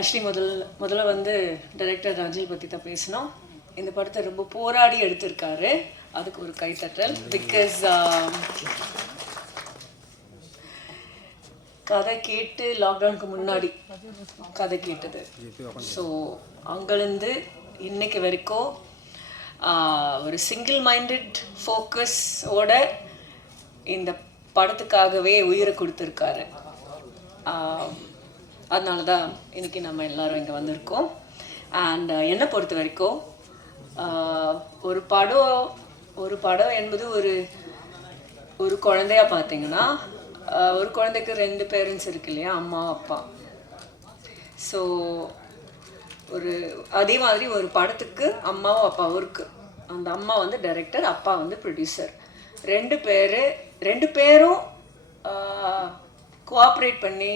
Actually முதல்ல வந்து director ரஞ்சில் பற்றி தான் பேசினோம். இந்த படத்தை ரொம்ப போராடி எடுத்திருக்காரு, அதுக்கு ஒரு கைத்தட்டல். பிகாஸ் கதை கேட்டு லாக்டவுனுக்கு முன்னாடி கதை கேட்டது. ஸோ அங்கேருந்து இன்னைக்கு வரைக்கும் ஒரு சிங்கிள் மைண்டட் ஃபோக்கஸோட இந்த படத்துக்காகவே உயிரை கொடுத்துருக்காரு. அதனால தான் இன்றைக்கி நம்ம எல்லோரும் இங்கே வந்திருக்கோம். அண்ட் என்னை பொறுத்த வரைக்கும் ஒரு படம் என்பது ஒரு குழந்தையா பார்த்தீங்கன்னா, ஒரு குழந்தைக்கு 2 பேரண்ட்ஸ் இருக்கு இல்லையா, அம்மா அப்பா. ஸோ அதே மாதிரி ஒரு படத்துக்கு அம்மாவும் அப்பாவும் இருக்குது. அந்த அம்மா வந்து டைரக்டர், அப்பா வந்து ப்ரொடியூசர். 2 பேரும் கோஆப்ரேட் பண்ணி